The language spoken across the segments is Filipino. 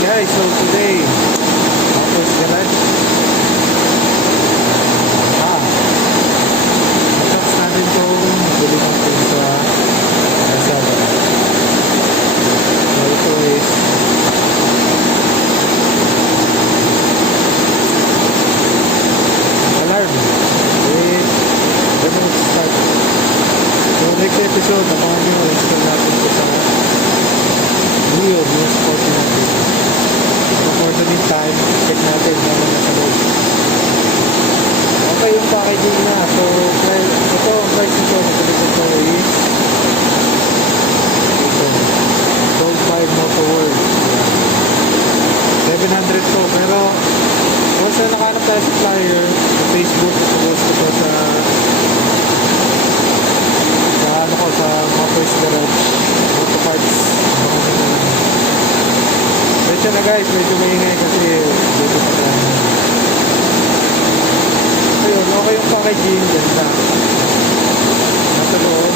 guys, so today Marcos Garage. Matapos natin itong bili natin sa Lazada. So ito is alarm with remote start. So next episode, naman nyo install natin ito sa Rio News 40 natin. So for the meantime, check natin kung ano nasa loob. Okay yung packaging na. So ito ang price nito, magalit ito is ito, Gold 5 Moto World. 700 to, pero once na nakahanap tayo sa flyer sa Facebook, post ko to sa ano ko, sa Marcos Garage Auto Parts. Medyo na guys, medyo maingay kasi dito pa tayo. Ayun, okay yung packaging, ganda. Nasa loob.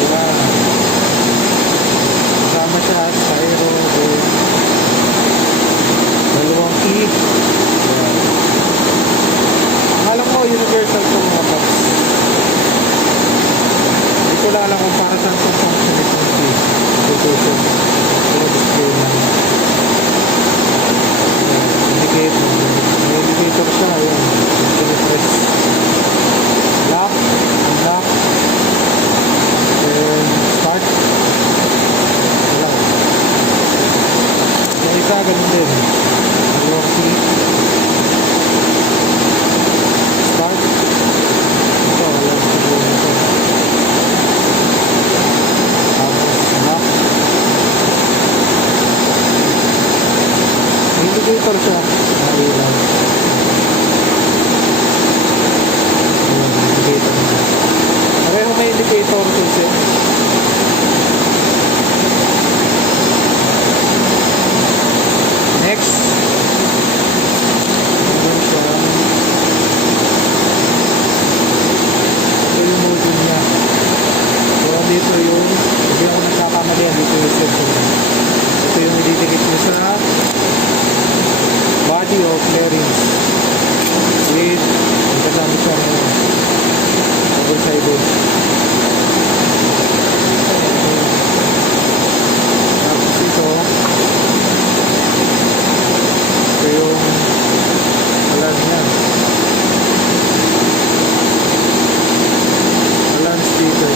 Ayan. Kasama siya, styro, din. Dalawang key. Ayan. Akala ko universal ito mga box. Hindi ko lang alam kung para saan itong function itong key. Application. Pero display lang. Indicator. May indicator siya. Ayan. Press. Lock. Unlock. And start. Wala. Yung isa ganun din. Dalawang key. Start. Ito. Wala siguro ito. Tapos lock. May indicator siya. Nakailan. Ayan, indicator niya. Pareho may indicator kasi. Next. Meron siya. Ito yung module niya. So, dito yung, hindi ako nagkakamali, dito yung sensor. Ito yung ididikit nyo sa body of clearance with ang kasama siya ng double sided. Tapos ito yung alarm niya, alarm speaker,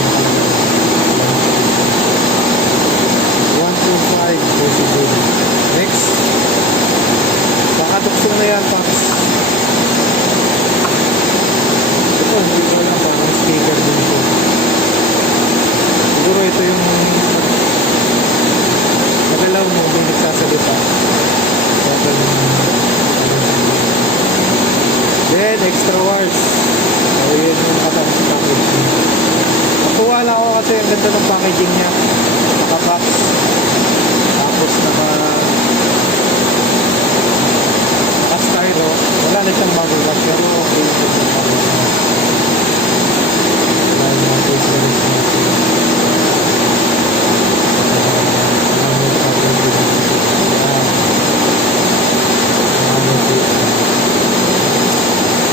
125 decibel. Next, pakatuksong na yan, Paps. Ito, hindi ko alam, parang speaker din ito. Siguro ito yung magalaw mo, may nagsasalita. Then, extra wires. So, yun yung kasama sa packaging. Nakuha lang ako kasi ang ganda ng packaging niya. Naka-box. Tapos naka-styro. Wala na siyang magulat. Pero okay yung packaging. Wala yung mga face release natin.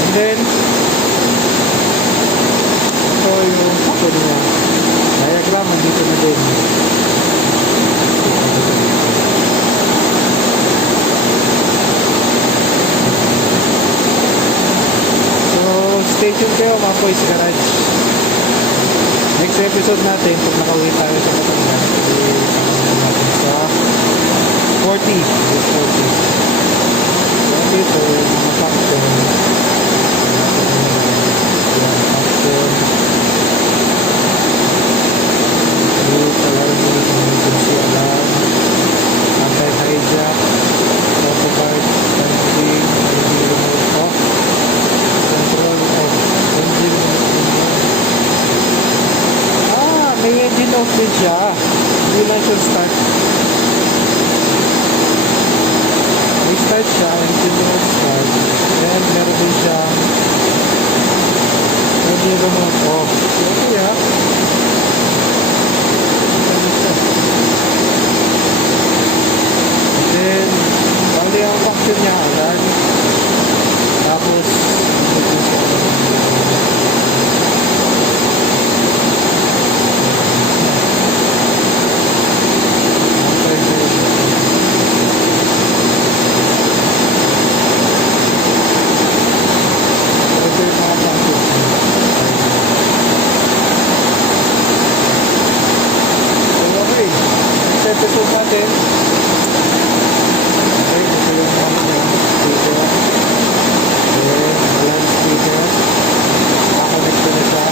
And then, ito yung pakon niya. Diagram, dito na din. So, stay tuned kayo mga Boys Garage. Next episode natin, pag nakauwi tayo sa Batangas, natin sa 40. Yes, 40. So, dito, mga function. Ayan, function. Root, alarming, emergency alarm, anti-hijack, auto guard, sensing, engine remote off, control of engine. May engine off din siya. Hindi lang siya start. May start siya, engine off start. And meron din siya engine remote off. So, yeah. Ito siya. episode natin. Okay, ito yung ano niya, speaker. Then, alarm speaker. Nakakonect ko na siya.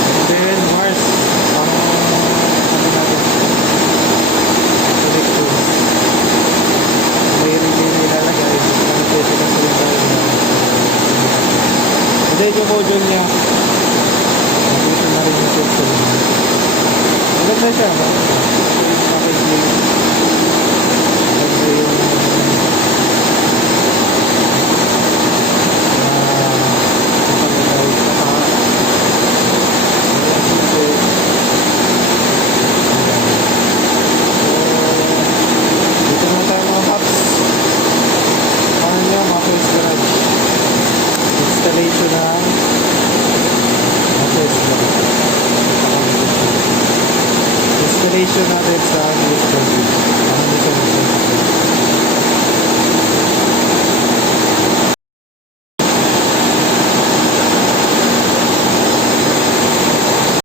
And then, Mars. Ang ano natin. Connect to. May relay na ilalagay. Ano po sila sa yung na. And then, yung module niya. Dito na rin yung console niya. Maganda siya. Yung packaging. Maganda yung dito na tayo mga paps. Ano niya, Mapoy's Garage. Installation ng Mapoy's Garage. Installation natin sa